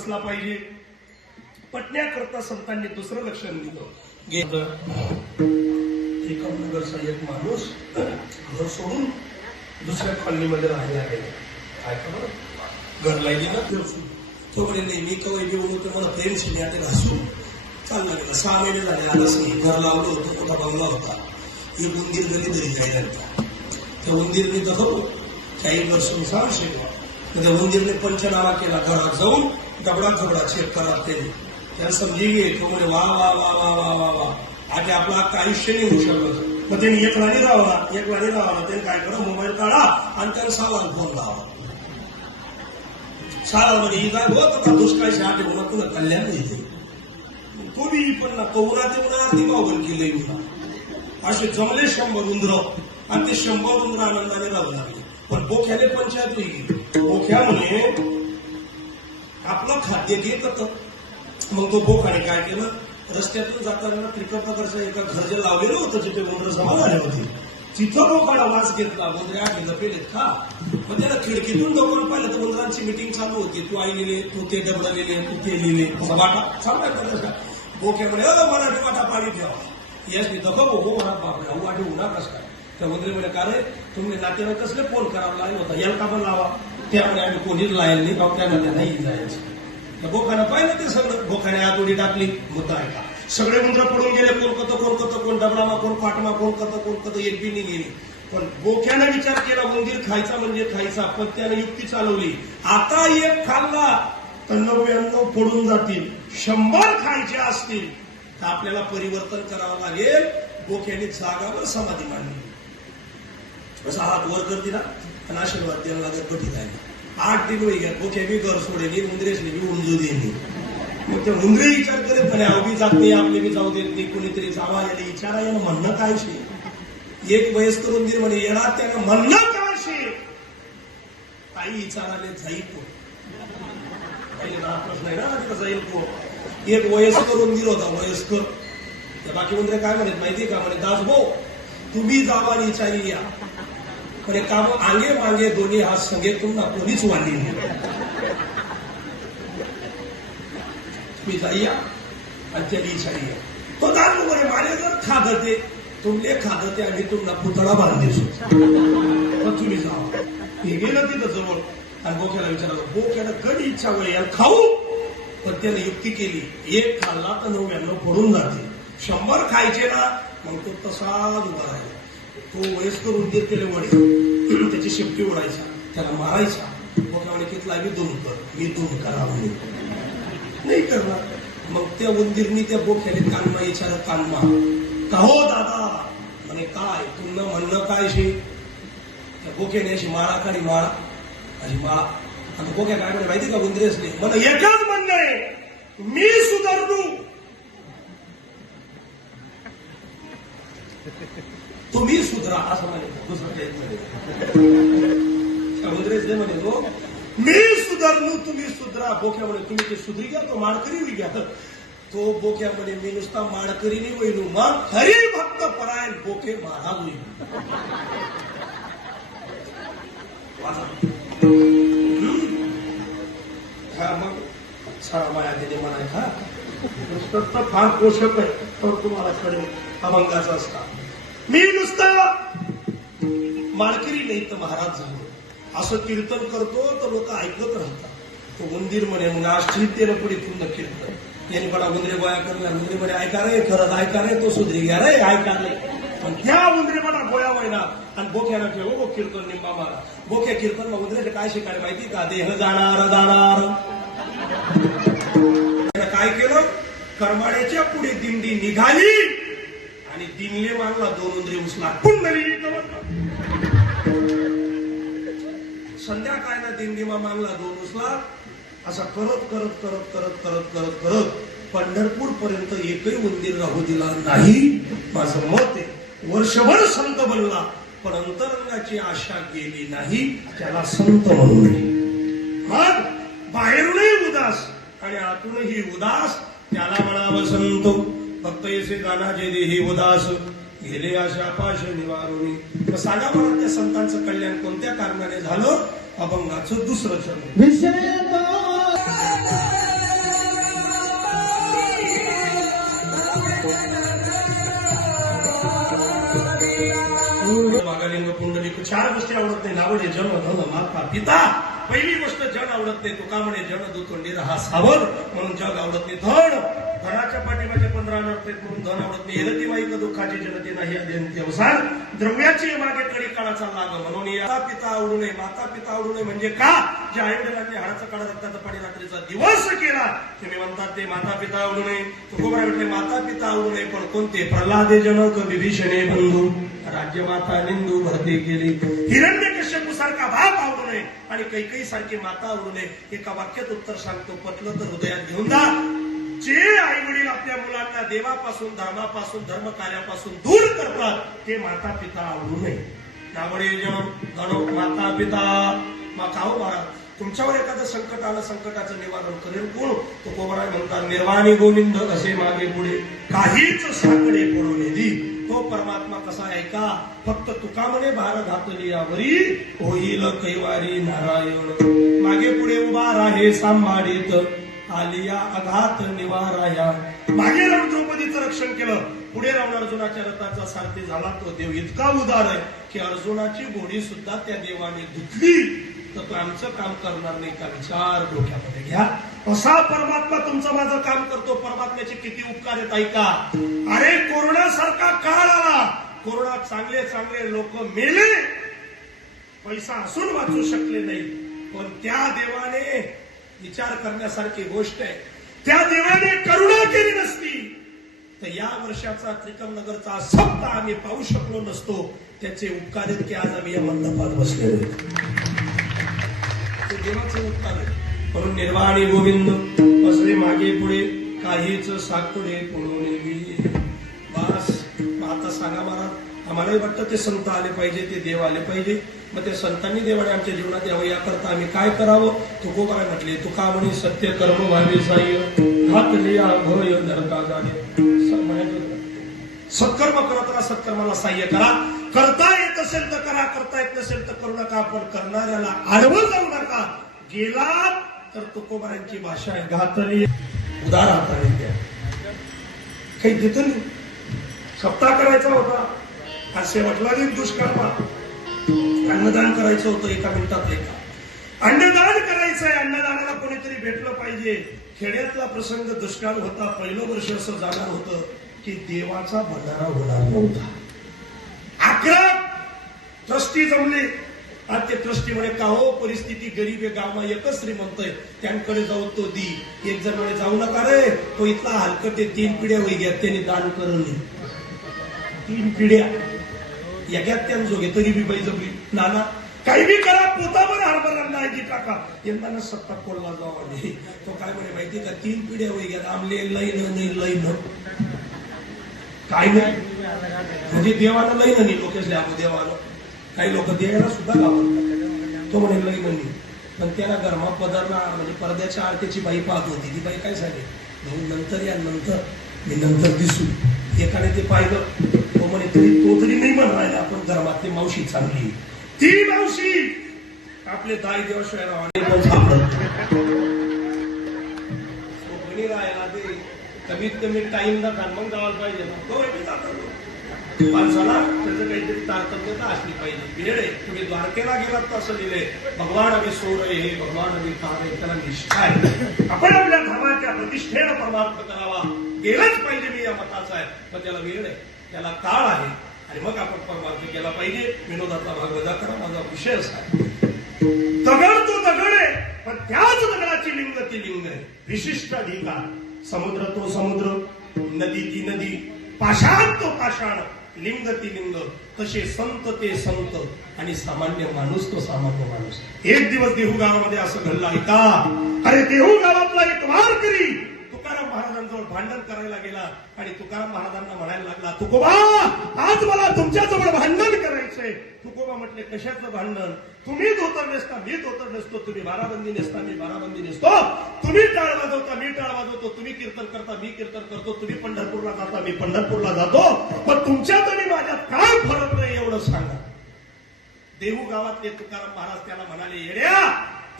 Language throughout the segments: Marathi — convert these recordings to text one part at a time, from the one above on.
नसला पाहिजे. पटण्याकरता संतांनी दुसरं लक्षण दिलं. एकमनगरचा एक माणूस घर सोडून दुसऱ्या कॉलनीमध्ये राहायला गेला. काय करा घरला गेला तो म्हणे नाही मी कवय घेऊन होतो मला फ्रेंड्सने आता घासून चालला गेला. 6 महिने झाले आलं घर लावलं होतं. मोठा बंगला होता. एक उंदीर गली तरी जायला त्या उंदीरने दाखवलं काही वर्षानुसार शिकवा. त्या उंदीरने पंचनामा केला. घरात जाऊन दबडा चेक करा त्याला समजी घे. तो म्हणे वा वा वा वा वा वा वा आता आपलं आता आयुष्य नाही होऊ शकलं. मग त्यांनी एक लाणी लावला त्यांनी काय करा मोबाईल काढा आणि त्याला 6 वाजता फोन लावा. 6 मध्ये ही जाग होत होता दुष्काळ शहाटे होणार तुला कल्याण येते तो बी पण ना कौरा ते म्हणा ती बावल केलंय म्हणा. असे जमले 100 उंदर आणि ते 100 उंदर आनंदाने राहू लागले. पण बोख्याने पंचायत गेली. बोख्या म्हणे आपलं खाद्य घेत होतं. मग तो बोखाने काय केलं रस्त्यातून जाताना त्रिकर्तकरचं एका घर जे लावलेलं होतं जिथे उंदर जमा झाले होते तिथं बोखाडा वास घेतला. उंदऱ्या आधी पेलेत खा. मग त्याला खिडकीतून डोकं पाहिलं तर उंदरांची मिटिंग चालू होती. तू आई लिहिले तू ते डबडा लिहिले तू ते लिहिले वाटा चालू. बोख्या म्हणे मराठी वाटा पाणी ठेवा. यश मी दखो हो म्हणा बापरे अहो वाटे उन्हा कसं काय. त्या उंदरी म्हणे का रे तुम्ही नातेवाईक कसले फोन करावा लागला होता याला का पण लावा. त्यामुळे आम्ही कोणीच लायल नाही बाबा त्यांना नाही जायचं. बोखानं पाहिलं ते सगळं. बोखाने आत उडी टाकली मुद्दा आहे का सगळे उंदर पडून गेले. कोण डबडामा कोण पाटमा कोण एक बी नाही गेली. पण बोख्यानं विचार केला उंदीर खायचा म्हणजे खायचा. पण त्यानं युक्ती चालवली. आता एक खाल्ला तर 99 पडून जातील. 100 खायचे असतील तर आपल्याला परिवर्तन करावं लागेल. बोख्याने जागावर समाधी मांडली. असा हात वर कर दिला आणि आशीर्वाद द्यायला लागत गटी जायला. 8 दिन वय घ्या बोख्या बी घर सोडेली उंदरेशने बी उंजू देली. मग ते उंदरे विचार करे पण अवघी जात नाही आपले बी जाऊ देत नाही. कोणीतरी जावा याला विचारा यानं म्हणणं काय शे. एक वयस्कर उंदीर म्हणे येणार त्यानं म्हणणं काय शे. काही विचाराले जाईल कोण नाही ना जाईल कोण. एक वयस्कर उंदीर होता वयस्कर. बाकी उंदरे काय म्हणत माहितीये का म्हणे दासभाऊ तुम्ही जावा आणि विचारी या म्हणे काम आंगे मागे दोन्ही हात संगे तुम्हाला कोणीच वाढली नाही. तुम्ही जाईया आणि त्या विचारी या. तो दासभाऊ म्हणे माझे जर खादते तुमले खादते आणि तुम्हाला पुतळा बांधेसो तर तुम्ही जावा. हे गेलं तिथं जवळ आणि बोक्याला विचारलं. बोक्याला कधी इच्छा होईल याला खाऊ. पण त्याने युक्ती केली. एक खाल्ला तर 99 पडून जाते. 100 खायचे ना मग तो तसाच उभा राहिला. तो वयस्कर उंदीर केले वडे त्याची शेपटी ओढायचा त्याला मारायचा. बोक्याने कितला मी 2 कर मी 2 करा नाही करणार. मग त्या उंदीरनी त्या बोक्याने कानमा विचार कानमा का हो दादा म्हणे काय तुमनं म्हणणं काय शे. त्या बोक्याने अशी माळा काढी माळा अशी माळा. आता बोक्या काय म्हणे माहिती का उंदरी असले मला एकच म्हणणं आहे मी सुधारलो तुम्ही सुधरा असं म्हणे. दुसरं उंदरेसले म्हणे तो मी सुधारलो तुम्ही सुधरा. बोक्या म्हणे तुम्ही ते सुधरी घ्या तो माळकरी होई घ्या. तो बोक्या म्हणे मी नुसता माळकरी नाही होईल मग हरी भक्त परायण बोके महाराज होईल. मग माया त्याने म्हणाय खा नुसतं फार पोषक आहे तर तुम्हाला कळेल अभंगाचा असता. मी नुसतं माळकरी नाही तर महाराज झालो असं कीर्तन करतो तर लोक ऐकत राहतात. तो उंदीर म्हणे मग आज तेरा पुढे पूर्ण कीर्तन यांनी बडा उंदरे गोळा करला. उंदरे म्हणे ऐका रे खरंच ऐका रे तो सुधरी घ्या रे ऐका रे. पण त्या उंदरे बडा गोळ्या व्हायला आणि बोक्याला ठेव कीर्तन निंबा मारा. बोक्या कीर्तन मग उंदरे काय शिकायला माहिती का देह जाणार काय केलं करमाड्याच्या पुढे दिंडी निघाली आणि दिनले मागला 2 उंदरे उचला कुंडली. संध्याकाळला दिंडीमा मागला 2 उचला. असा करत करत करत करत करत करत करत पंढरपूर पर्यंत एकही उंदीर राहू दिला नाही. माझं मत आहे. वर्षभर संत बनला पण अंतरंगाची आशा गेली नाही. त्याला संत म्हणू नये. मग बाहेरूनही उदास आणि आतूनही उदास त्याला म्हणावं संत. फक्त येसे गाणा जे देही उदास गेले आशा पाश निवारुनी. सांगा मला त्या संतांचं कल्याण कोणत्या कारणाने झालं. अभंगाचं दुसरं चरण. मागालिंग पुंडलिक 4 गोष्टी आवडत नाही. नावडे जन धन माता पिता. पहिली गोष्ट जन आवडत नाही. तुका म्हणे जन दुतोंडी रहा सावध. म्हणून जग आवडत नाही. धन, धनाच्या पाठीमागे 15 नर्थ म्हणून धन आवडत नाही. हेरती वाईक दुःखाची जनते नाही अध्यंती अवसान. द्रव्याची मागे कडी काळाचा लाग. म्हणून माता पिता आवडू नये. माता पिता आवडू नये म्हणजे का? ज्या आईवडिलांनी हाडाचा काळा रक्ताचा पाणी रात्रीचा दिवस केला तुम्ही म्हणतात ते माता पिता आवडू नये. तुकोबाराय म्हटले माता पिता आवडू नये पण कोणते? प्रल्हादे जनक विभीषणे बंधू राज्यमाता निंदू भरती केली. हिरण्यकश्यपू सारखा बाप आवडू नये आणि कैकई सारखी माता आवडू नये. एका वाक्यात उत्तर सांगतो, पटलं तर हृदयात घेऊन जा. जे आई वडील आपल्या मुलांना देवापासून धर्मापासून धर्म कार्यापासून दूर करतात ते माता पिता आवडू नये. त्यामुळे जण माता पिता काहो महाराज तुमच्यावर एखादं संकट आलं, संकटाचं निवारण करेल कोण? तो कोबराय म्हणतात निर्वाणी गोविंद असे मागे पुढे काहीच साकडे पडून दी. तो परमात्मा कसा ऐका? फक्त तुका म्हणे भार घातली यावरी होईल कैवारी नारायण. मागे पुढे उभा राहे सांभाळीत आलिया अघात निवाराया. मागे राहून द्रौपदीचं रक्षण केलं, पुढे राहून अर्जुनाच्या रथाचा सारथी झाला. तो देव इतका उदार आहे की अर्जुनाची गोडी सुद्धा त्या देवाने धुतली तर तो आमचं काम करणार नाही का? विचार डोक्यामध्ये घ्या. असा परमात्मा तुमचं माझं काम करतो. परमात्म्याचे किती उपकार आहेत ऐका. अरे कोरोनासारखा काळ आला, कोरोनात चांगले चांगले लोक मेले, पैसा असून वाचू शकले नाही. पण त्या देवाने विचार करण्यासारखी गोष्ट आहे. त्या देवाने करुणा केली नसती तर या वर्षाचा त्रिकमनगरचा सप्ताह आम्ही पाहू शकलो नसतो. त्याचे उपकार आहेत की आज आम्ही या मंडपात बसलेलो. देवाचे उपकार आहे. म्हणून निर्वाणी गोविंद असले मागे पुढे काहीच साकडे पडून गेली. बस आता सांगा मला, आम्हालाही वाटतं ते संत आले पाहिजे, ते देव आले पाहिजे. मग त्या संतांनी देवाने आमच्या जीवनात यावं याकरता आम्ही काय करावं? तुकोबाराय म्हटले तुका म्हणे सत्य कर्म व्हावे साह्य घातले भय नरका जागे. सत्कर्म करत राहा, सत्कर्माला साह्य करा. करता येत असेल तर करा, करता येत नसेल तर करू नका. पण करणाऱ्याला आडवं जाऊ नका. गेला तर तुकोबारांची भाषा आहे घातली उदार हाताने द्या. काही देत नाही. सप्ताह करायचा होता, आज शेवटला दिन दुष्कर्मा. अन्नदान करायचं होतं एका मिनिटात. अन्नदान करायचंय, अन्नदानाला कोणीतरी भेटलं पाहिजे. खेड्यातला प्रसंग दुष्काळ होता. पहिलं वर्ष असं जाणार होतं की देवाचा भंडारा होणार नव्हता. 11 ट्रस्टी जमले. आज ते ट्रस्टी म्हणे का हो परिस्थिती गरीब आहे, गावमा एकच श्रीमंत आहे, त्यांकडे जाऊ तो दी. एक जण म्हणे जाऊ नका रे, तो इथला हलकट आहे, 3 पिढ्या होई घ्या त्यांनी दान करून. 3 पिढ्या याच्यात त्यानं जोगे तरी बी बाई जमली. नाना काही बी करा, पोतावर हरभरा नाही टाका, यंदाना सत्ता कोल्हा जावा. तो काय म्हणे माहिती का? 3 पिढ्या होई घ्या आमले लईन नाही लईन काय नाही म्हणजे देवानं लईन नाही. लोकेशले आपण देवानं काही लोक द्यायला सुद्धा घाबरतात. तो म्हणे लईन नाही. पण त्याला गरमा पदरला म्हणजे पडद्याच्या आरतीची बाई पाहत होती. ती बाई काय सांगे भाऊ नंतर या, नंतर मी नंतर दिसू. एकाने ते पाहिलं. तो म्हणे तरी तो तरी नाही म्हणायला आपण घरातली मावशी चांगली. ती मावशी आपले दाई देवाशिवाय पण सापडत राहायला ते कमीत कमी टाइम ना मग जायला पाहिजे ना. तो माणसाला त्याचं काहीतरी तारतम्यता असली पाहिजे. वेळ आहे. तुम्ही द्वारकेला गेलात तर असं लिहिले भगवान आम्ही सोर आहे, भगवान आम्ही कार आहे, त्याला निष्ठा आहे. आपण आपल्या धर्माच्या प्रतिष्ठेनं परमार्थ करावा गेलंच पाहिजे. मी या मताचा आहे. पण त्याला वेळ आहे, त्याला काळ आहे आणि मग आपण परमार्थ केला पाहिजे. विनोदाचा भाग वजा करा. माझा विषय असा आहे दगड तो दगड आहे पण त्याच दगडाची लिंग ती लिंग आहे. विशिष्ट अधिकार. समुद्र तो समुद्र, नदी ती नदी, पाषाण तो पाषाण, लिंग ती लिंग. तसे संत ते संत आणि सामान्य माणूस तो सामान्य माणूस. एक दिवस देहू गावामध्ये असं घडलं ऐका. अरे देहू गावातला एक वारकरी तुकाराम महाराजांजवळ भांडण करायला गेला आणि तुकाराम महाराजांना म्हणायला लागला तुकोबा आज मला तुमच्याजवळ भांडण करायचंय. तुकोबा म्हटले कशाचं भांडण? तुम्ही धोतर नेसता मी धोतर नेसतो, तुम्ही बाराबंदी नेसता मी बाराबंदी नेसतो, तुम्ही टाळ वाजवता मी टाळ वाजवतो, तुम्ही कीर्तन करता मी कीर्तन करतो, तुम्ही पंढरपूरला जाता मी पंढरपूरला जातो, पण तुमच्यात आणि माझ्यात काय फरक नाही एवढं सांगा. देहू गावातले तुकाराम महाराज त्याला म्हणाले येड्या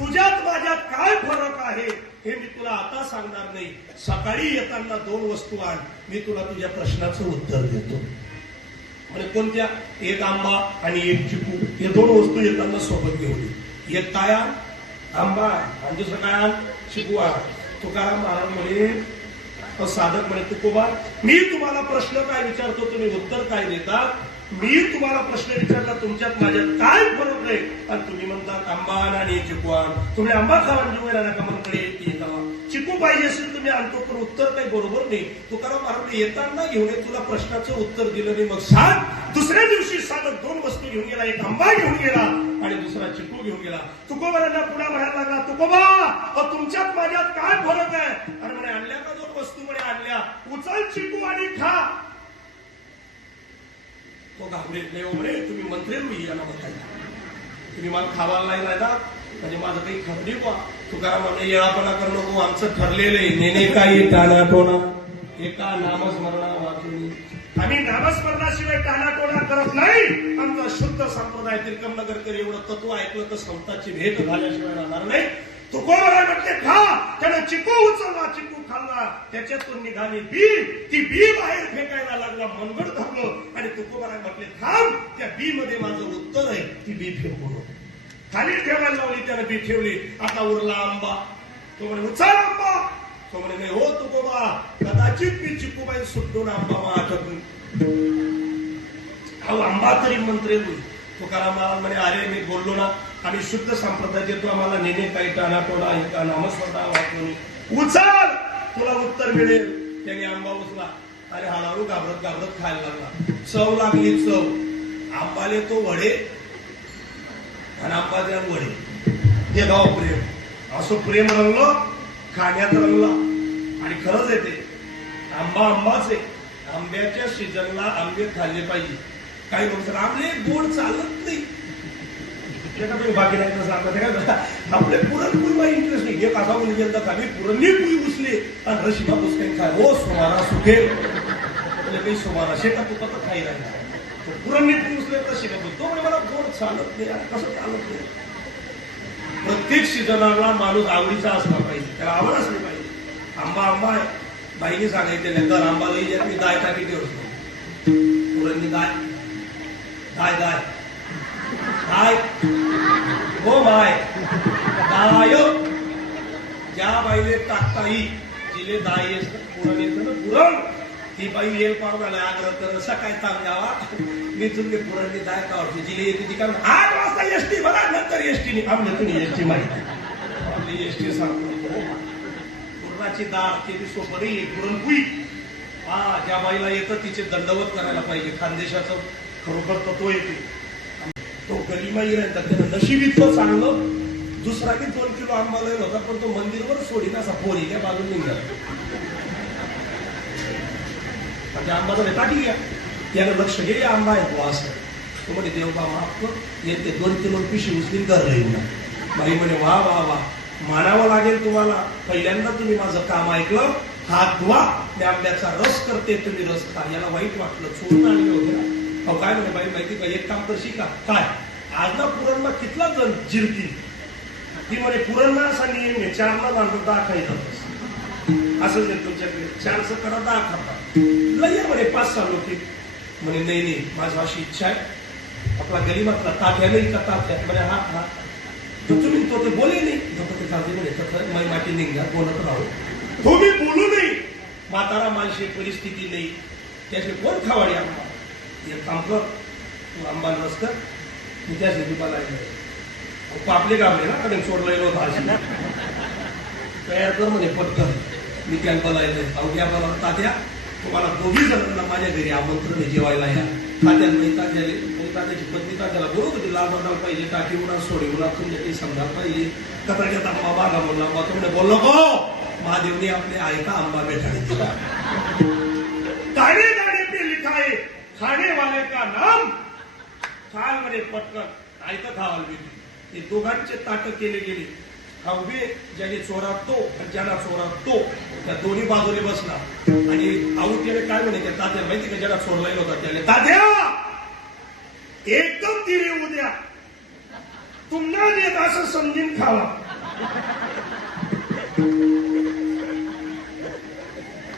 तुझ्यात माझ्यात काय फरक आहे हे मी तुला आता सांगणार नाही. सकाळी येताना 2 वस्तू आण, मी तुला तुझ्या प्रश्नाचं उत्तर देतो. म्हणजे कोणत्या? एक आंबा आणि एक चिकू, हे 2 वस्तू येताना सोबत घेऊन ये. एक काय आण? आंबा. आणि दुसरं काय आण? चिकू आण. तुकाराम महाराज म्हणे, साधक म्हणे, तुकोबा मी तुम्हाला प्रश्न काय विचारतो, तुम्ही उत्तर काय देता? मी तुम्हाला प्रश्न विचारला तुमच्यात माझ्यात काय फरक आहे, आणि तुम्ही म्हणतात आंबा आणि चिकू आण. तुम्ही आंबा खावा घेऊन येणार का मनकडे? चिकू पाहिजे असेल तुम्ही आणतो, पण उत्तर काही बरोबर नाही. तुकाराम महाराज येताना घेऊन ये, तुला प्रश्नाचं उत्तर दिलं नाही. मग सांग. दुसऱ्या दिवशी साधक 2 वस्तू घेऊन गेला, एक आंबा घेऊन गेला आणि दुसरा चिकू घेऊन गेला. तुकोबारांना पुढे म्हणायला लागला, तुकोबा तुमच्यात माझ्यात काय फरक आहे? आणि म्हणे आणल्या का 2 वस्तू? म्हणे आणल्या. उचल चिकू आणि खा. तो घाबरे नाही म्हणे, तुम्ही मंत्री मी याला म्हणताय, तुम्ही मला खावायला नाही ना, म्हणजे माझं काही खबरी बा. तुकाराम म्हणे, येळापणा करू नको, आमचं ठरलेलं आहे. नेणे काही टाणाटोणा एका नामस्मरणा वाचून. आम्ही नामस्मरणाशिवाय टाणाटोणा करत नाही. आमचा शुद्ध संप्रदाय तिरकमनगरकर एवढं तत्व ऐकलं तर संताची भेट झाल्याशिवाय राहणार नाही. तुकोबाराय म्हटले खा. त्याने चिकू उचलला, चिकू खाल्ला, त्याच्यातून निघाली बी. ती बी बाहेर फेकायला लागला, मनगड धरलं आणि तुकोबाराय म्हटले थांब, त्या बी मध्ये माझं उत्तर आहे. ती बी फेकून खाली ठेवायला लावली, त्याने बी ठेवली. आता उरला आंबा. तो म्हणे उचल आंबा. तो म्हणे नाही हो तुकोबा, कदाचित मी चिकूबाई सुटून आंबा आठवून अहो आंबा तरी मंत्री होईल. तुकाराम महाराज म्हणे अरे मी बोललो ना, आम्ही शुद्ध संप्रदाय देतो, आम्हाला नेणे काही टाणाटोणा एका नामस्मरणा वाचून. उचल, तुला उत्तर मिळेल. त्याने आंबा उचला आणि हळूहळू घाबरत घाबरत खायला लागला. चव लागली चव. आंबाले तो वडे आणि आंबाच्या वडे, हे गाव प्रेम. असं प्रेम रंगलं, खाण्यात रंगला. आणि खरंच येते आंबा आंबाच आहे. आंब्याच्या सीजनला आंबे खाल्ले पाहिजे. काही म्हणतात आंबे गोड चालत नाही, बाकी नाही तसं आपलं आपले पुरणपोळी इंटरेस्ट नाही. एक असा मुलगी आम्ही पुरणपोळी उचले आणि रशिमा पुस्तक खाय हो सोमारा सुखे काही सोमारा शेता तू कसं खाई राहिला. पुरणपोळी उचले रशिमा तो म्हणजे मला गोड चालत नाही. कसं चालत नाही? प्रत्येक सीजनाला माणूस आवडीचा असला पाहिजे, त्याला आवड असली पाहिजे. आंबा आंबा आहे, बाईने सांगायचे नंतर आंबा लई मी दाय टाकी ठेवतो. पुरणनी दाय दाय दाय दाय हो माय दाय. ज्या बाईले टाकता येईल, जिले दाय येत पुरण येतं ना पुरण, ती बाई येईल पाहुणाला आग्रह कर सकाळी ताप द्यावा. मी तुमचे पुरणनी दाय का आवडते, जिले येते ती कारण 8 वाजता एसटी बघा, नंतर एसटीने आमच्या तुम्ही एसटी माहिती एसटी सांगतो. पुरणाची डाळ केली सोपरी पुरणपोळी. ज्या बाईला येतं तिचे दंडवत करायला पाहिजे. खानदेशाचं खरोखर तत्व येते. तो गलिमाई राहतात, त्यानं नशीब इतकं चांगलं. दुसरा की 2 किलो आंबा लय होता, पण तो मंदिरवर सोडीन असा पोरी त्या बाजून निघाला. त्या आंबाचा टाकी घ्या, त्यानं लक्ष घे आंबा आहे तो असं. तो म्हणे देवबा माफ येते 2 किलो पिशी उचली घर राहील ना. बाई म्हणे वा वा वा, मानावं लागेल तुम्हाला. पहिल्यांदा तुम्ही माझं काम ऐकलं. हात धुवा, त्या आंब्याचा रस करते, तुम्ही रस खा. याला वाईट वाटलं, चोरून आणले होते ना. अहो काय म्हणे बाई माहिती का, एक काम करशी का? काय? आज ना पुरणला कितला जण जिरतील. ती म्हणे पुरणला असा नियम आहे, 4 बांधून 10 खायचं असंच आहे तुमच्याकडे. 4 करा 10 खाता. लय म्हणे 5-6 लोक. म्हणे नाही नाही, माझी अशी इच्छा आहे, आपला गरीबातला तात्या नाही का तात्या म्हणे हा हा. तुम्ही तो ते बोले नाही म्हणे माटी निघा बोलत राहू. तुम्ही बोलू नाही. म्हातारा माणशी परिस्थिती नाही, त्याचे कोण खावाडी आंबा. एक काम कर, तू आंबा रस कर, मी त्यासाठी मला पापले गावले ना कधी सोडलं भाजी तयार कर म्हणे पटकन. मी त्यांना बोलायचं अवघ्या मला तात्या तुम्हाला 2 जणांना माझ्या घरी आमंत्रण आहे जेवायला या. तात्याला नाही तात्याले तात्याची पत्नी तात्याला बोलत होती लाल बंडाला पाहिजे, टाकी उडा सोडी उडा तुमच्या काही समजायला पाहिजे. कचऱ्यात आंबा बागा बोलला आंबा. तुम्ही बोललो को महादेवने आपले ऐका आंबा बेठाने दिला. गाणे गाणे पे लिखा है खाने वाले का नाम. खाल म्हणे पटकन ऐकत खावाल बेटी. हे दोघांचे ताट केले गेले. हा उभे ज्याने चोरात तो आणि ज्याला चोरात तो, त्या दोन्ही बाजूने बसला. आणि आवडीने काय म्हणे त्या तात्याला माहिती का, ज्याला चोरला होता त्याला तात्या एकदम तिरे उद्या तुम्हाला येत असं समजून खावा.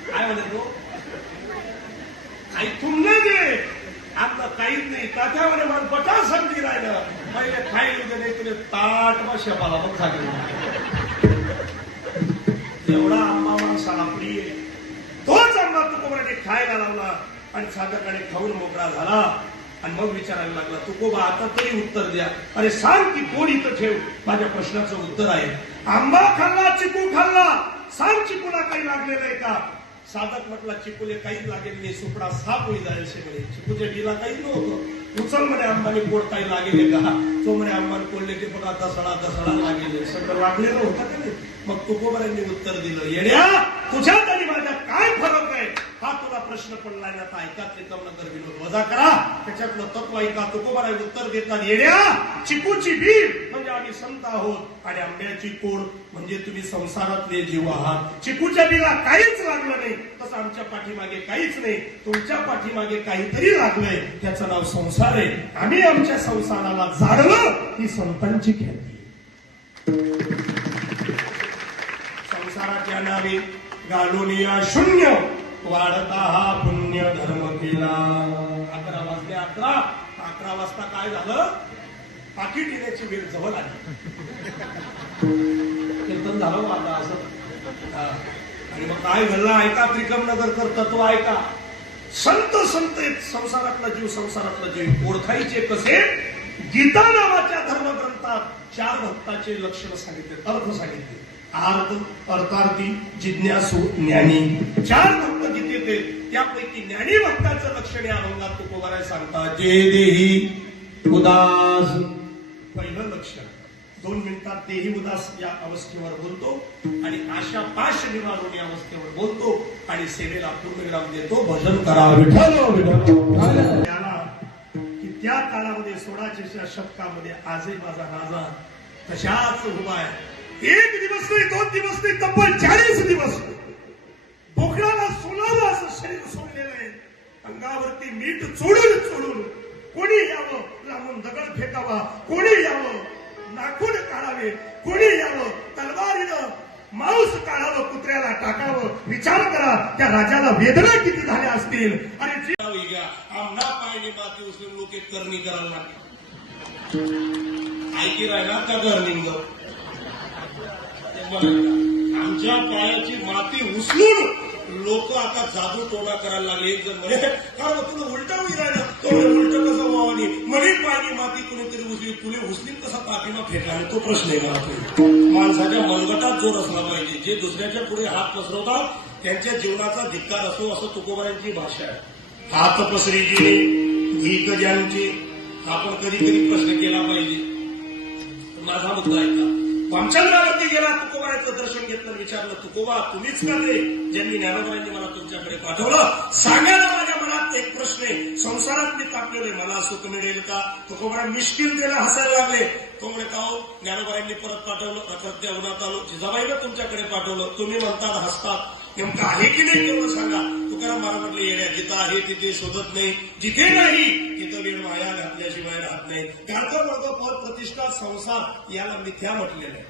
काय म्हणत तो काही तुमने दे आपलं काहीच नाही तात्या म्हणे मला बटा समजी राहिलं पहिले खाईल नाही तुला ताट वा शेपाला पण खाली एवढा आंबा माणसाला प्रिय तोच आंबा तुकोबाने खायला लावला आणि साधकाने खाऊन मोकळा झाला आणि मग विचारायला लागला तुकोबा आता तरी उत्तर द्या अरे सांग की कोण इथं ठेव माझ्या प्रश्नाचं उत्तर आहे आंबा खाल्ला चिकू खाल्ला सांग चिकूला काही लागलेलं आहे का साधक म्हटला चिकूले काहीच लागेल नाही सुपडा साप होई जाईल म्हणे चिकूच्या बिला काहीच नव्हतं उचल म्हणे अंबानी पोट काही लागेल का तो म्हणे अंबानी पोडले की बघा दसडा लागेल सगळं लागलेलं होतं का नाही मग तुकोबारांनी उत्तर दिलं येड्या तुझ्यात आणि माझ्यात काय फरक आहे हा तुला प्रश्न पडलाय ना आता ऐका त्रिकमनगर विनोद वजा करा त्याच्यातलं तत्व ऐका तुकोबाराय उत्तर देतात येड्या चिकूची बीड म्हणजे आम्ही संत आहोत आणि आंब्याची कोड म्हणजे तुम्ही संसारातले जीव आहात चिकूच्या बीला काहीच लागलं नाही तसं आमच्या पाठीमागे काहीच नाही तुमच्या पाठीमागे काहीतरी लागलंय त्याचं नाव संसार आहे आम्ही आमच्या संसाराला जाणलं ही संतांची ख्याती संसाराच्या नावे गालोनिया शून्य वाढता हा पुण्य धर्म केला 11 वाजले 11 वाजता काय झालं पाकिट येण्याची वेळ जवळ आली कीर्तन झालं आता असं आणि मग काय घडलं ऐका त्रिकमनगरकर तत्व ऐका संत संसारातला जीव ओळखायचे कसे गीता नावाच्या धर्मग्रंथात 4 भक्ताचे लक्षण सांगितले अर्थ सांगितले आर्त अर्थार्थी जिज्ञासू ज्ञानी 4 भक्त गीतेते त्यापैकी ज्ञानी भक्ताचं लक्षण या अभंगात तुकोबाराय सांगतात जे देही उदास पहिलं लक्षण 2 मिनिटात देही उदास या अवस्थेवर बोलतो आणि आशा पाश निवारून या अवस्थेवर बोलतो आणि सेवेला पूर्णविराम देतो भजन करा विठ्ठल की त्या काळामध्ये 16च्या शतकामध्ये आजही माझा राजा तशाच उभा आहे 1 दिवस नाही 2 दिवस नाही तब्बल 40 दिवस बोकडाला सोनाला असं शरीर सोडलेलं आहे अंगावरती मीठ चोळून कोणी यावं लांबून दगड फेकावा कोणी यावं नाखून काढावे कोणी यावं तलवारीनं मांस काढावं कुत्र्याला टाकावं विचार करा त्या राजाला वेदना किती झाल्या असतील आणि आमना पायने माती उचलून लोक एक करणी करायला लागली ऐकी राहिला का गर्निंग आमच्या पायाची माती उचलून लोक आता जादू टोना करायला लागले एक जण म्हणे कारण तुला उलटा होईल राहिला तो उलट कसं व्हावं म्हणे पाणी माती कुणीतरी उचली तुने उचली कसा पाठीमा फेकला तो प्रश्न आहे मला माणसाच्या मनगटात जोर असला पाहिजे जे दुसऱ्याच्या पुढे हात पसरवतात त्यांच्या जीवनाचा धिक्कार असो असं तुकोबारांची भाषा आहे हात पसरीची भीक ज्यांची आपण कधी प्रश्न केला पाहिजे माझा मुद्दा ऐका पामचंद्रावरती गेला तुकोबाराचं दर्शन घेतलं विचारलं तुकोबा तुम्हीच का ते ज्यांनी ज्ञानोबारांनी मला तुमच्याकडे पाठवलं सांगा ना माझ्या मनात एक प्रश्न आहे संसारात मी तापलेले मला सुख मिळेल का तुकोबारा मिश्किलतेला हसायला लागले तो म्हणे का हो ज्ञानोबारांनी परत पाठवलं रखरत्या उन्हात आलो जिजाबाईला तुमच्याकडे पाठवलं तुम्ही म्हणतात हसतात नेमकं आहे की नाही तेवढं सांगा तुकाराम महाराज म्हटले येड्या जिथं आहे तिथे शोधत नाही जिथे नाही तिथं वेळ माया घातल्याशिवाय राहत नाही कार्य वर्ग पद प्रतिष्ठा संसार याला मिथ्या म्हटलेलं आहे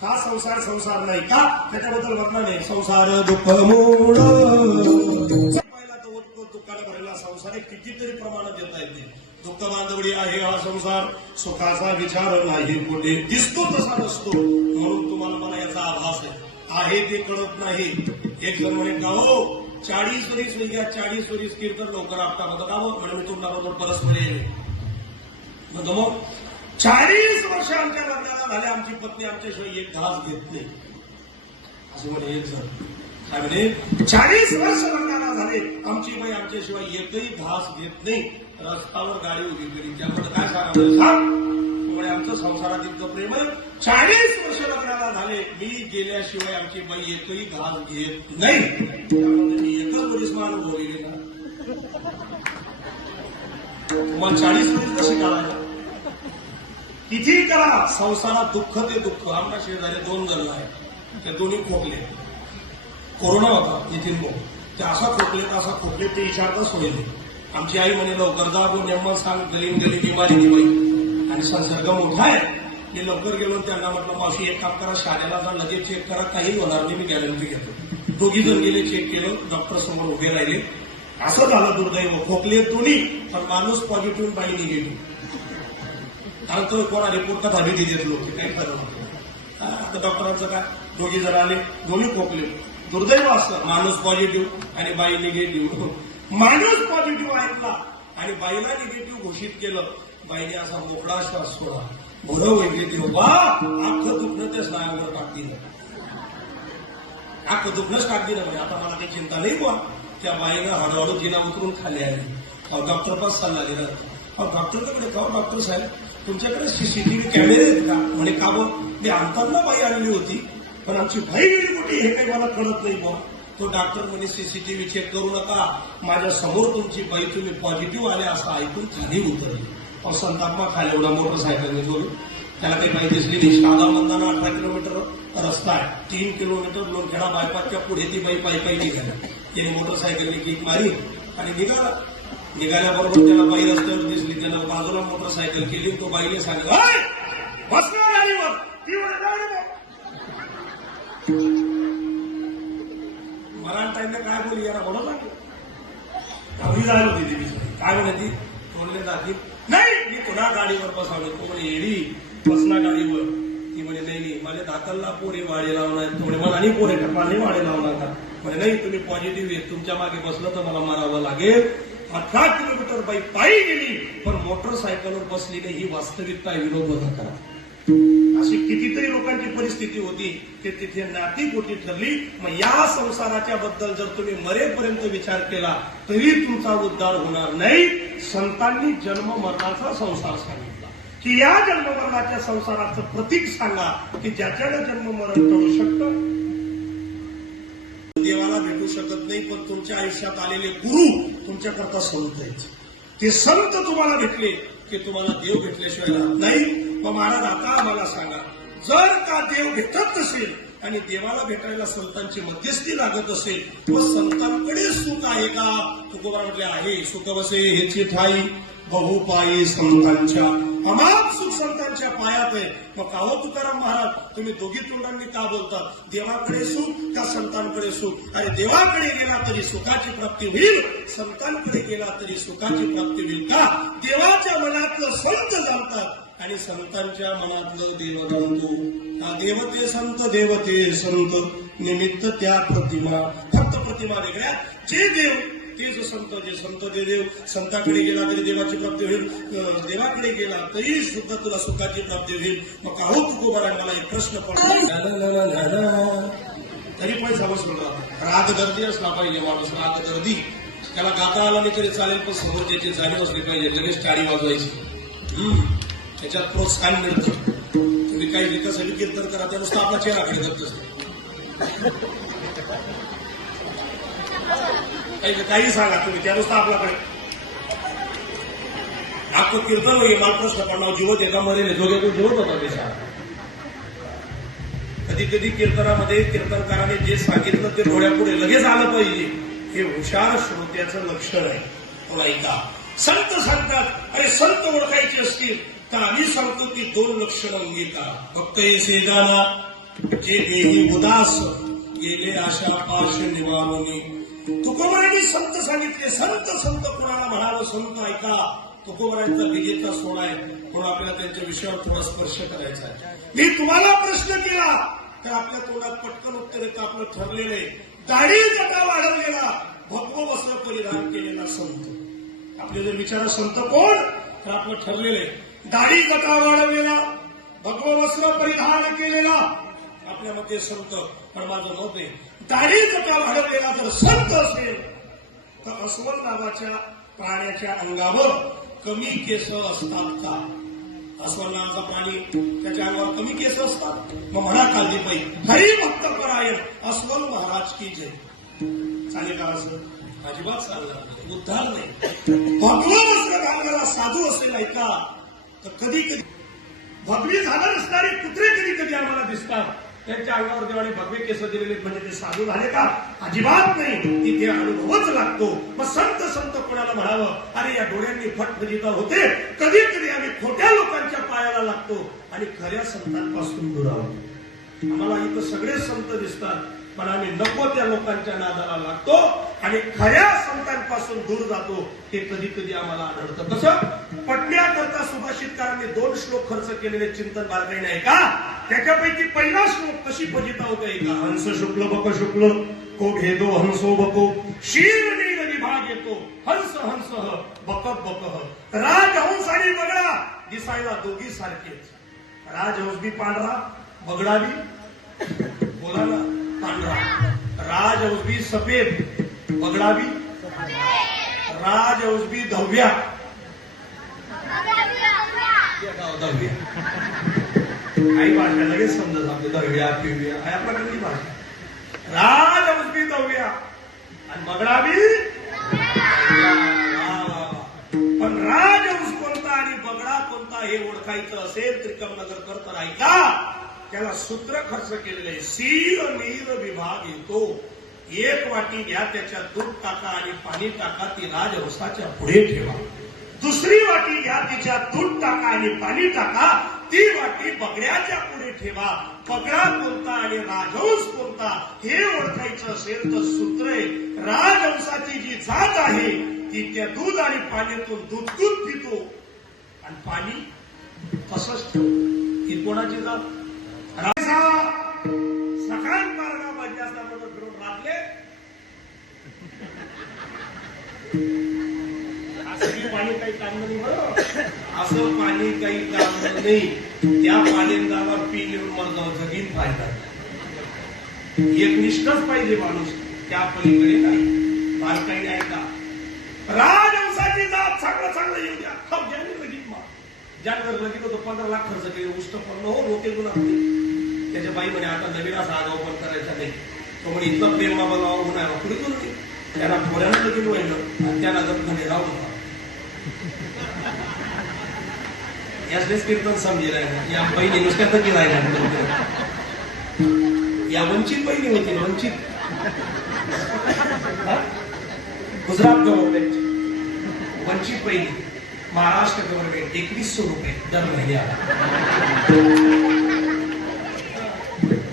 का संसार नाही का त्याच्याबद्दल म्हटलं नाही संसार दुःख मूळ पहिला तो दुःखाला भरलेला संसार आहे कितीतरी प्रमाणात देता येते दुःख बांधवडी आहे हा संसार सुखाचा विचार नाही कुठे दिसतो तसा नसतो म्हणून तुम्हाला मला याचा आभास आहे ते कळत नाही एक जण म्हणे का हो 40 वरीस वेगळ्या 40 वरीस कीर्तन लवकर आपटा म्हणतो का म्हणजे मी तुम्हाला परस्पर येईल म्हणतो मग 40 वर्ष आमच्या लग्नाला झाले आमची पत्नी आमच्याशिवाय एक घास घेत नाही असं म्हणे एक जण काय म्हणे 40 वर्ष लग्नाला झाले आमची बाई आमच्याशिवाय एकही घास घेत नाही रस्त्यावर गाडी उभी केली त्यामुळे काय सांगा आमचं संसारात इतकं प्रेम आहे 40 वर्ष लग्नाला झाले मी गेल्याशिवाय आमची बाई एकही घास घेत नाही त्यामुळे मी एकच वरीस माणूस बोलले ना मग 40 वरीस कशी काढायला किती करा संसारात दुःख ते दुःख आमच्या शेजारी 2 जण आहे ते दोन्ही खोकले कोरोना होता नितीन भाऊ ते असा खोकले ते इशारता सोडले आमची आई म्हणे लवकर जा नेमकं सांग गली बिमारी बाई आणि संसर्ग मोठा आहे मी लवकर गेलो त्यांना म्हटलं मावशी एक काम करा, शाळेला जा, लगेच चेक करा, काही होणार नाही, मी गॅरंटी घेतो. दोघी जण गेले, चेक केलं, डॉक्टर समोर उभे राहिले. असं झालं दुर्दैव, खोकले दोन्ही, पण माणूस पॉझिटिव्ह बाई निगेटिव्ह. कारण तो कोणा रिपोर्ट का धाबी देत लोक, काही खरं नव्हतं. आता डॉक्टरांचं काय, दोघी जण आले, दोन्ही खोकले. दुर्दैव असं, माणूस पॉझिटिव्ह आणि बाई निगेटिव्ह. माणूस पॉझिटिव्ह ऐकला आणि बाईला निगेटिव्ह घोषित केलं. बाईने असा मोकळा श्वास सोडा, बरं वैद्यकीय बा, अख्खं दुखणं त्या स्नायूवर टाक दिलं, अख्खं दुखणंच टाक दिलं. म्हणजे आता मला काही चिंता नाही बुवा. त्या बाईनं हळूहळू जिना उतरून खाली आली. डॉक्टर पण सल्ला दिला. डॉक्टरकडे का डॉक्टर साहेब तुमच्याकडे सीसीटीव्ही कॅमेरे आहेत का? म्हणे का बघ, मी आणताना बाई आलेली होती, पण आमची बाई गेली कुठे हे काही मला कळत नाही बुवा. तो डॉक्टर म्हणे सीसीटीव्ही चेक करू नका, माझ्या समोर तुमची बाई तुम्ही पॉझिटिव्ह आले असं ऐकून खाली उतरली. संतात्मा खाली एवढा मोटरसायकलने जोडून त्याला काही बाई दिसली नाही. शादा म्हणताना 18 किलोमीटर रस्ता आहे, 3 किलोमीटर लोणखेडा बायपासच्या पुढे ती बाई पायी पायी निघाली. तिने मोटरसायकलने किक मारी आणि निघाला. निघाल्याबरोबर त्याला बाई रस्त्यावर दिसली. त्याला बाजूला मोटरसायकल केली. तो बाईने सांगितलं, बसणार गाडीवर, मला टाइमला काय बोली याला म्हणत लागली झाली होती ती. काय म्हणती बोलले जाती नाही, मी पुन्हा गाडीवर बसवलं. तो म्हणे येडी बसना गाडीवर. ती म्हणे नाही, मला दाखलला पोरे वाडे लावणार. थोडे मला आणि पोरे टपाने वाडे लावणार का? म्हणे नाही, तुम्ही पॉझिटिव्ह आहे, तुमच्या मागे बसलं तर मला मारावं लागेल. 18 किलोमीटर बाई पायी गेली, पण मोटरसायकलवर बसली नाही. ही वास्तविकता विनोद बघा करा. अशी कितीतरी लोकांची परिस्थिती होती की तिथे नाती गोटी ठरली. मग या संसाराच्या बद्दल जर तुम्ही मरेपर्यंत विचार केला तरी तुमचा उद्धार होणार नाही. संतांनी जन्म मरणाचा संसार सांगितला की या जन्ममरणाच्या संसाराचं प्रतीक सांगा की ज्याच्याकडे जन्म मरण टळू शकतं. देवाला भेटू शकत नाही, पण तुमच्या आयुष्यात आलेले गुरु तुमच्याकरता संत आहेत. ते संत तुम्हाला भेटले की तुम्हाला देव भेटल्याशिवाय राहत नाही. मग महाराज आता आम्हाला सांगा, जर का देव भेटत नसेल आणि देवाला भेटायला संतांची मध्यस्थी लागत असेल, मग संतांकडे सुख आहे का? तुकोबा म्हटले आहे. सुख बसे ह्याची ठाई बहुपायी संतांच्या, अमाप सुख संतांच्या पायात आहे. मग काहो तुकाराम महाराज, तुम्ही दोघी तोंडांनी का बोलतात? देवाकडे सुख का संतांकडे सुख? अरे देवाकडे गेला तरी सुखाची प्राप्ती होईल, संतांकडे गेला तरी सुखाची प्राप्ती होईल का? देवाच्या मनातलं संत जाणतात आणि संतांच्या मनातलं देव जाणतो. देवते संत निमित्त त्या प्रतिमा. फक्त प्रतिमा वेगळ्या. जे देव तेच संत, जे संत ते देव. संताकडे गेला तरी देवाची प्राप्ती होईल, देवाकडे गेला तरी सुद्धा तुला सुखाची प्राप्ती होईल. मग काहो तुकोबा, मला एक प्रश्न पडला, तरी पण समज पडला. राग गर्दी असला पाहिजे माणूस, राग गर्दी. त्याला गाता आला नाही तरी चालेल, पण समोर त्याची जाणीव असली पाहिजे. लगेच टाळी वाजवायची, त्याच्यात प्रोत्साहन मिळतं. तुम्ही काही विकासासाठी कीर्तन करा, त्या नुसतं आपला चेहरा कडे करत काही सांगा तुम्ही, त्या नुसतं आपल्याकडे आपलं कीर्तन होईल. मला प्रश्न पडणार, जीवत एका मध्ये दोघे जीवत होता ते सांगा. कधी कधी कीर्तनामध्ये कीर्तनकाराने जे सांगितलं ते डोळ्यापुढे लगेच आलं पाहिजे. हे हुशार श्रोत्याचं लक्षण आहे. थोडा ऐका. संत सांगतात, अरे संत ओळखायचे असतील तर आम्ही सांगतो की 2 लक्षणं अंगीकार. फक्त हे सेदाना जे देही उदास गेले आशा पाश निवारोनी. तुकोबांनी संत सांगितले. संत संत कोणाला म्हणावं? संत ऐका. तुकोबांचा विजेचा सोहळा आहे, म्हणून आपल्याला त्यांच्या विषयावर थोडा स्पर्श करायचा आहे. मी तुम्हाला प्रश्न केला तर आपल्या तोंडात पटकन उत्तर येतं. आपलं ठरलेले दाढी जटा वाढवलेला, भगवं वस्त्र परिधान केलेला संत. आपले जर विचार संत कोण, तर आपलं ठरलेले दाढी जटा वाढवलेला, भगवं वस्त्र परिधान केलेला आपल्यामध्ये संत. पण माझं मत आहे, दाढी जटा वाढवलेला जर संत असेल तर अस्वल नावाच्या प्राण्याच्या अंगावर कमी केस असतात का? अस्वल नावाचा प्राणी, त्याच्या अंगावर कमी केस असतात? मग म्हणा काळजीपाई, हरी भक्त परायण अस्वल महाराज की जय. चालेल का असं? अजिबात चालणार नाही, उद्धार नाही. भगवं वस्त्र घालणारा साधू असेल ऐका, तर कधी कधी भगवी झाला नसणारे कुत्रे कधी कधी आम्हाला दिसतात. त्यांच्या अंगावर देवाने भगवे केस दिलेले, म्हणजे ते साधू झाले का? अजिबात नाही. तिथे अनुभवच लागतो. मग संत संत कोणाला म्हणावं? अरे या डोळ्यांनी फटफजिता होते. कधी कधी आम्ही खोट्या लोकांच्या पायाला लागतो आणि खऱ्या संतांपासून दूर आहोत. आम्हाला इथं सगळे संत दिसतात, पण आम्ही नको त्या लोकांच्या नादाला लागतो आणि खऱ्या संतांपासून दूर जातो. हे कधी कधी आम्हाला आढळतं. कसं पटण्याकरता सुभाषितकारांनी 2 श्लोक खर्च केलेले चिंतन बारकाईने आहे का. त्याच्यापैकी पहिला श्लोक कशी फजिता होत आहे का. हंस शुक्ल बक शुक्ल को भेदो हंसो बको शीर नील विभाग येतो हंस हंस बक बक. राजहंस आणि बगडा दिसायला दोघी सारखेच. राजहंस बी पांढरा, बगडा बी बोला ना पांढरा. राजहंस बी सफेद, बगडा बी राजहंस बी धव्या. दहाव्या काही भाषा लगेच समजत आपले. दहाव्या पिव्या आहे आपल्याकडली भाषा. राजहंस बी दहाव्या आणि बगडा बी. पण राजहंस कोणता आणि बगडा कोणता हे ओळखायचं असेल त्रिकमनगरकर तर ऐका. त्याला सूत्र खर्च केलेलं आहे. शीर नीर विभाग येतो. 1 वाटी घ्या, त्याच्यात दूध टाका आणि पाणी टाका, ती राजहंसाच्या पुढे ठेवा. दुसरी वाटी घ्या, तिच्यात दूध टाका आणि पाणी टाका, ती वाटी बगड्याच्या पुढे ठेवा. बगडा कोणता आणि राजहंस कोणता हे ओळखायचं असेल तर सूत्र आहे. राजहंसाची जी जात आहे ती त्या दूध आणि पाण्यातून दूध पितो आणि पाणी तसंच ठेवतो. ही कोणाची जात. सकाळ मार्गा बजासला फिरून राहले. असं पाणी काही काम नाही बरं. असं पाणी काही काम नाही. त्या पाणींदावर पिऊन मर जगीन फायदा. एक निष्ठच पाहिजे माणूस. त्या पलीकडे नाही. बारकाई नाही का. राजहंसाची जात चांगलं चांगलं येऊ द्या. खप ज्याने लगीन मा ज्यांवर लगीन होतं 15 लाख खर्च केले. उष्ट पण हो होते गुन्हा. त्याच्या बाई म्हणे आता नवीन असा आगाव पण करायचा नाही. तो म्हणे इतका प्रेम बाबा उन्हाळा पुढे करू. त्यांना पोऱ्यानं लगीन व्हायलं आणि त्यांना जर घरी राहू होता. याच कीर्तन समजेल आहे. या बहिणी नुसत्या कधी राहिल्या. या वंचित बहिणी होती. वंचित गुजरात गव्हर्नमेंटची वंचित बहिणी. महाराष्ट्र गव्हर्नमेंट 2100 रुपये दर महिन्याला.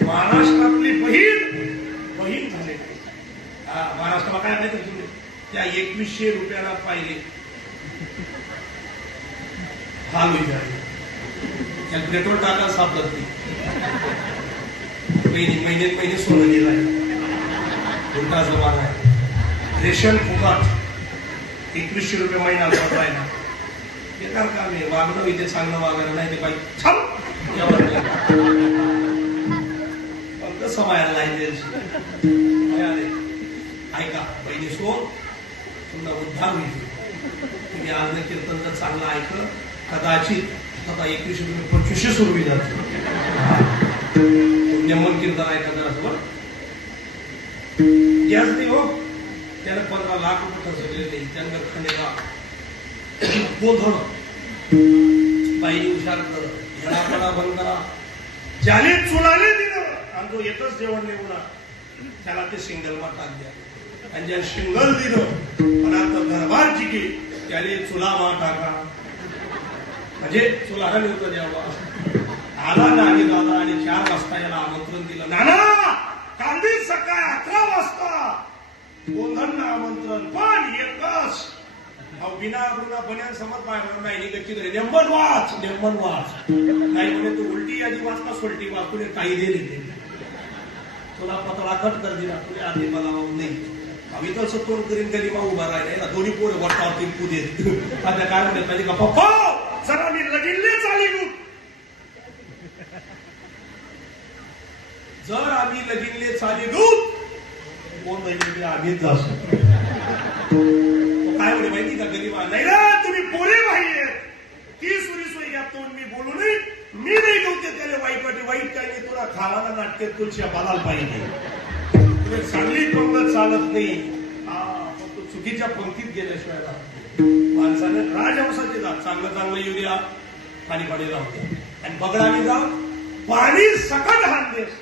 महाराष्ट्रातली बहीण झाले. महाराष्ट्राला काय नाही तुम्ही त्या 2100 रुपयाला पाहिले हाल होईल. त्या पेट्रोल टाका सापडत नाही. महिने सोनं दिलाय. उलटा जमाना आहे. रेशन फुकट 2100 रुपये महिना पडलायला. बेकार काम आहे. वागणं इथे चांगलं वागायला नाही ते पाहिजे. छान फक्त समायाला नाही. ऐका बहिणी सोड तुमचा उद्धार होईल. तुम्ही आज कीर्तन जर चांगलं ऐकलं कदाचित आता 2100 रुपये 2500 रुपये जातो. नियमन कीर्तन ऐका जरा सोबत गॅस नाही हो. त्याला 15 लाख रुपये खर्च केले नाही. त्यांना खंडेला गोधळ बाईने हुशार कर घरापणा बंद करा. ज्याने चुलाले दिलं आणि तो येतच जेवण निवडा त्याला ते सिंगल मा टाक द्या. आणि ज्याने सिंगल दिलं पण आता दरबार जिंके त्याने चुला मा टाका. म्हणजे चुलाला निवडं द्यावा. आला नानी दादा आणि 4 वाजता याला आमंत्रण दिलं. नाना कांदी सकाळ 11 वाजता गोंधळना आमंत्रण पण एकच बिना गुणा बन्यान समज नाही गच्ची घरी नेमन वाच नाही म्हणे तू उलटी यादी वाचता सोलटी वाच तुला काही दे नाही. तुला पतळा कट कर दिला तुला आधी मला नाही. आम्ही तर तोंड करीन गली मा उभा राहिला. दोन्ही पोरं वाटतावरती पुदेत. आता काय म्हणत पाहिजे का पप्पा जरा मी लगीनले चाली गु. जर आम्ही लगीनले चाली दूत कोण नाही आम्हीच जाऊ. काय म्हणे माहिती का गरीबा नाही ना तुम्ही पोरे पाहिजे. ती सुरी सोयी घ्या तोंड मी बोलू नये. मी नाही नव्हते त्याला वाईट काही नाही. तुला खावाला नाट्य तुलच्या बालाल पाहिजे. तुला चांगली पंगत चालत नाही. फक्त चुकीच्या पंक्तीत गेल्याशिवाय माणसाने राजहंसाची जात चांगलं येऊ द्या. पाणी राहू द्या. आणि बगडाने जाऊ पाणी सकट हान देस.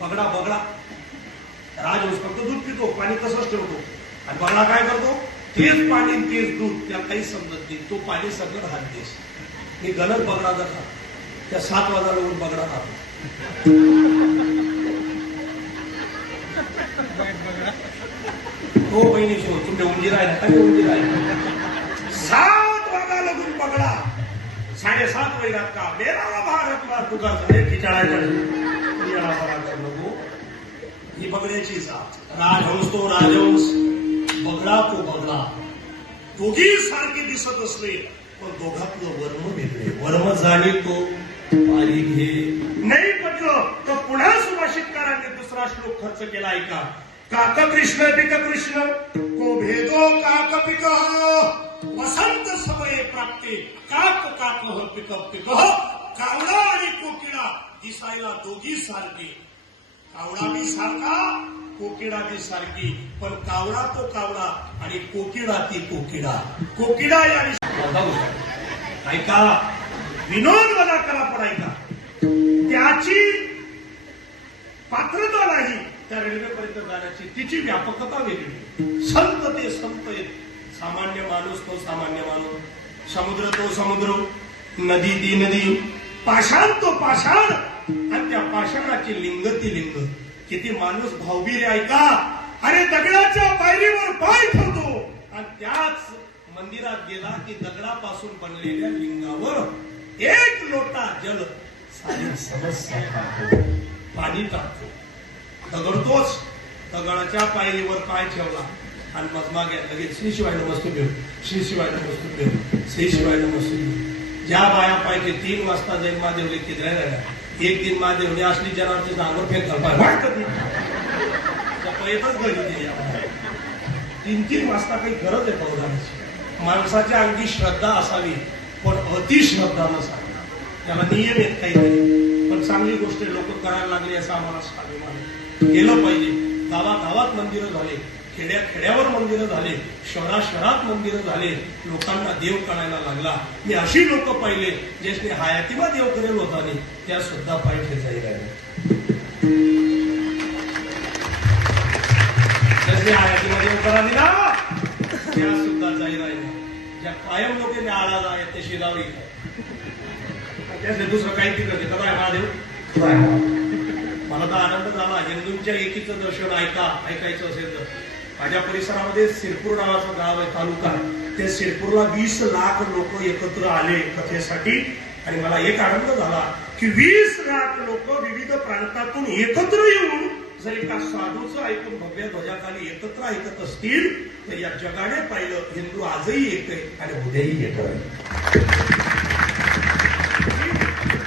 बगडा राजहंस फक्त दूध पितो पाणी तसंच ठेवतो. आणि बगडा काय करतो तेच पाणी तेच दूध त्याला काही समजत नाही. तो पाणी सगळं हात देस मी गलत बगडा जर त्या 7 वाजायला ऊन बगडा राहतो. हो बहिणी शो तुमच्या उंजीर आहे ना उंजीर आहे 7 वाजा लगून पकडा 7:30 वैरात का मेरा भारत तुझा खिचाळायचा नको. ही बगड्याची जात राजहंस तो राजहंस बगडा तो बगडा दोघी सारखे दिसत असले पण दोघातलं वर्म वेगळे. वर्म जाणीतो पाणी घे नाही पटलं तर पुन्हा सुभाषितकारांनी दुसरा श्लोक खर्च केला ऐका. काक कृष्ण पिक कृष्ण को भेदो काक पिक वसंत समये प्राप्ते काक काक पिक पिक. कावळा आणि कोकिळा दिसायला दोघी सारखे. कावळा बी सारखा कोकिळा बी सारखी पण कावळा तो कावळा आणि कोकिळा ती कोकिळा. कोकिळा आणि ऐका विनोद मला करा पण ऐका त्याची पात्रता नाही त्या रेल्वेपर्यंत जाण्याची तिची व्यापकता वेगळी. संत ते संत सामान्य माणूस तो सामान्य माणूस समुद्र तो समुद्र नदी ती नदी पाषाण तो पाषाण आणि त्या पाषाणाची लिंग ती लिंग. किती माणूस भावबीर ऐका अरे दगडाच्या पायरीवर पाय ठेवतो आणि त्याच मंदिरात गेला की दगडापासून बनलेल्या लिंगावर 1 लोटा जल सारी समस्या टाकतो पाणी टाकतो. दगडतोच दगडाच्या पायरीवर पाय ठेवला आणि मजमा घ्या लगेच श्री शिवाय नमस्ते श्री शिवाय नमस्ते श्री शिवाय नमस्ते. ज्या बाया पाहिजे 3 वाजता जाईल महादेवले किती एक दिन महादेवने असली जनावरचे नांगर फेक घालपाय वाटत घरी दिली. 3-3 वाजता काही गरज आहे पौराणाची. माणसाच्या अंगी श्रद्धा असावी पण अतिश्रद्धा नसावी. त्याला नियम येत काही नाही पण चांगली गोष्ट लोक करायला लागली असं आम्हाला स्वाभिमान केलं पाहिजे. गावागावात मंदिरं झाले खेड्यावर मंदिरं झाले शहरात मंदिरं झाले. लोकांना देव कळायला लागला. मी अशी लोक पाहिले ज्याने हयातीमा देव करेल होता नाही त्या सुद्धा पाय ठेचाई राहिले. ज्याने हयातीमा देव करा दिला त्या सुद्धा जाई राहिल्या. ज्या कायम लोकांनी आळा जाय ते शिलावी त्याचे दुसरं काही तिकडे काय महादेव. मला तर आनंद झाला हिंदूंच्या एकीचं दर्शन ऐकायचं असेल तर माझ्या परिसरामध्ये सिरपूर नावाचं गाव आहे तालुका. त्या सिरपूरला 20 लाख लोक एकत्र आले कथेसाठी आणि मला एक आनंद झाला की 20 लाख लोक विविध प्रांतातून एकत्र येऊन जर एका साधूचं ऐकून भव्य ध्वजाखाली एकत्र ऐकत असतील तर या जगाने पाहिलं हिंदू आजही एक आहे आणि उद्याही एक आहे.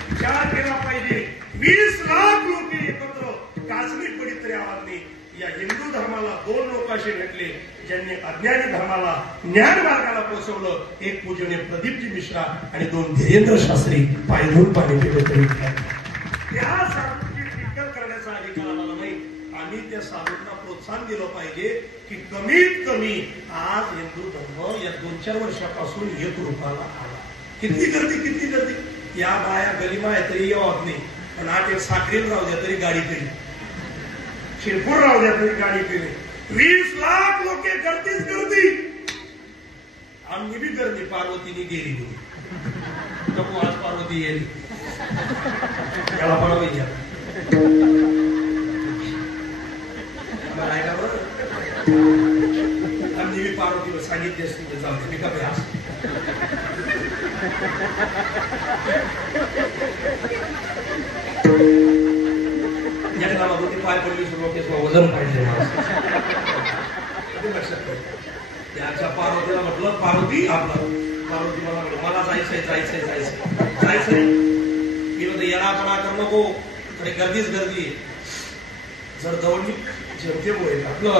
विचार केला पाहिजे 20 लाख लोक एकत्र काचणी पडित तरी आवाज नाही. या हिंदू धर्माला 2 लोक असे भेटले ज्यांनी अज्ञानी धर्माला ज्ञान मार्गाला पोहोचवलं. एक पूजनीय प्रदीपजी मिश्रा आणि 2 धीरेंद्र शास्त्री पायधून पाणी पिले तरी त्या साधूंची टीका करण्याचा अधिकार आम्हाला नाही. आम्ही त्या साधूंना प्रोत्साहन दिलं पाहिजे की कमीत कमी आज हिंदू धर्म या 2-4 वर्षापासून एक रूपाला आला. किती गर्दी या बाया गलिमा आहे तरी येवत नाही पण आज एक साखरेल राहू द्या तरी गाडी केली शिरपूर राहू द्या तरी गाडी केली. 20 लाख लोक गर्दी आम्ही बी गर्दी पार्वतीने गेली नको आज पार्वती येईल त्याला पडवा घ्या आम्ही बी पार्वतीवर सांगितले असते जाऊ मी का प्रयास पाय पडली वजन पाहिजे त्याच्या पार्वतीला म्हटलं पार्वती पार्वती मला म्हटलं मला जायचंय मी म्हणतो येणापणा कर नको कडे गर्दीच गर्दी जर दौडली जेवते बोल आपलं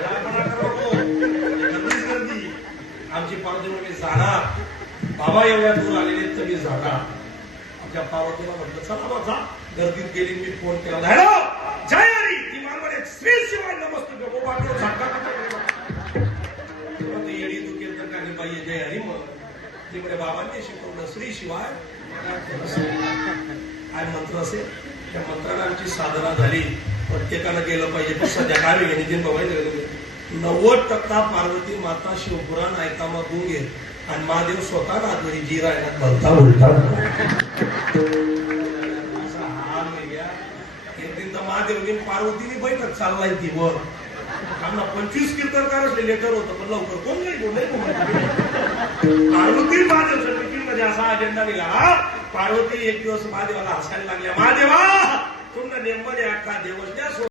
येणापणा कर नको गर्दीच गर्दी. आमची पार्वती म्हणजे जाणार बाबा एवढ्या दूर आलेले तर मी जाणार. आमच्या पार्वतीला म्हटलं चला बाबा जा. गर्दीत गेली मी फोन केला हॅलो जय हरी ती मानवाडे श्री शिवाय नमस्ते येडी दुखेल तर काही पाहिजे जय हरी मग ती म्हणजे बाबांनी शिकवलं श्री शिवाय काय मंत्र असेल त्या मंत्राला आमची साधना झाली. प्रत्येकानं केलं पाहिजे. पण सध्या काय वेगळे नितीन बाबा 90% पार्वती माता शिवपुराण ऐकामा गुंगे आणि महादेव स्वतः रात्री जी रायनात भलता उलटा असा हाल नाही घ्या. एक दिन तर महादेव पार्वतीने बैठक चाललाय ती वर आम्हाला 25 कीर्तनकार लेटर होतं पण लवकर कोण नाही पार्वती महादेव मीटिंग मध्ये असा अजेंडा निघाला. पार्वती एक दिवस महादेवाला हसायला लागल्या, महादेवा तुमनं नेममध्ये अख्खा देवच द्या